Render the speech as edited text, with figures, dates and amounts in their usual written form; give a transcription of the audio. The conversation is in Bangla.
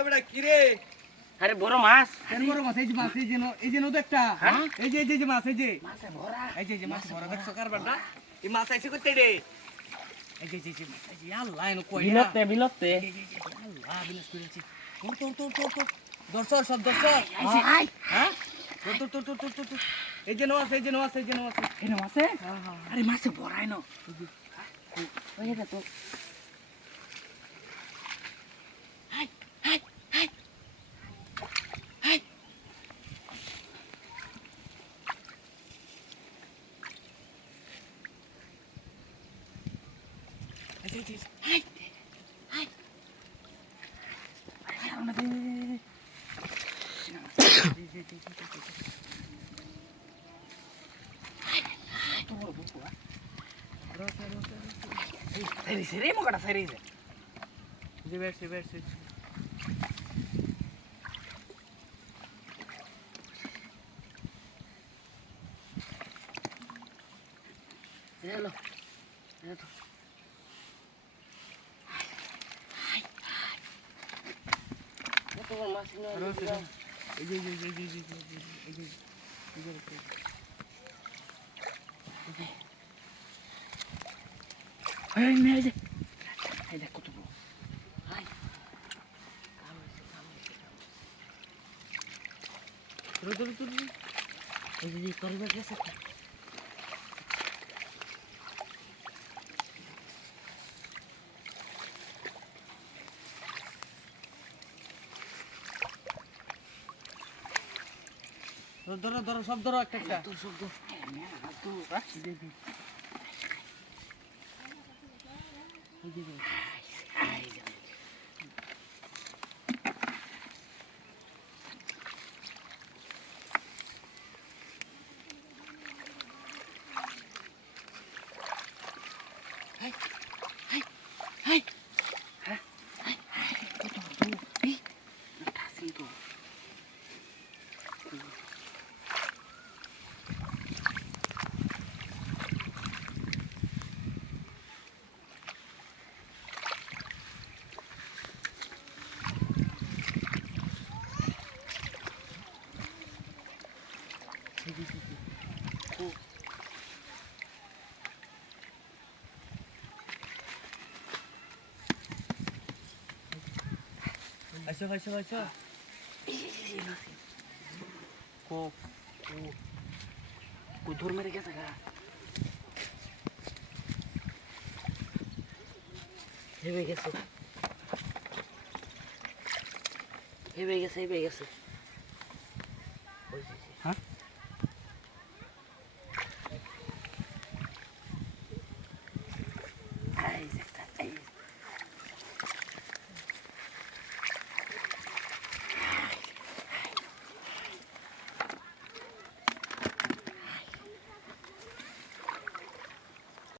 এবড়া কি রে? আরে বড় মাছ। কেন বড় মাছ? এই যে নদী একটা। হ্যাঁ? এই যে মাছ এই যে। মাছে ভরা। এই যে মাছ ভরা দেখছো কারবারটা? এই মাছ আইছে কইতে রে? এই যে মাছ এই যে আল্লাহ এনো কই না। বিলতে। এই যে আল্লাহ বিনাশ করেছি। তোর। দর্শক সব দর্শক। আই। হ্যাঁ? তোর। এই যে মাছ এই যে মাছ। এনে মাছে? হ্যাঁ। আরে মাছে ভরাই ন। ওই এটা তো। হাই। এই যে হাই। আমরা দে। তো বড় বুয়া। সেরে মগাটা সেরে। যে বেশ Hello. Hello. Ito ang masino. এই যে Ay, may ay. Ay, dako to bro. Ay. তোর Ay, di korba gasa. ধরো সব ধরো একটা To sugdo. Ay, ato. Ay. Ay. Ito to. Eh. Natasin to. আইসো Ko. Ko ধর মেরে গেছে গা। হেবে গেছে।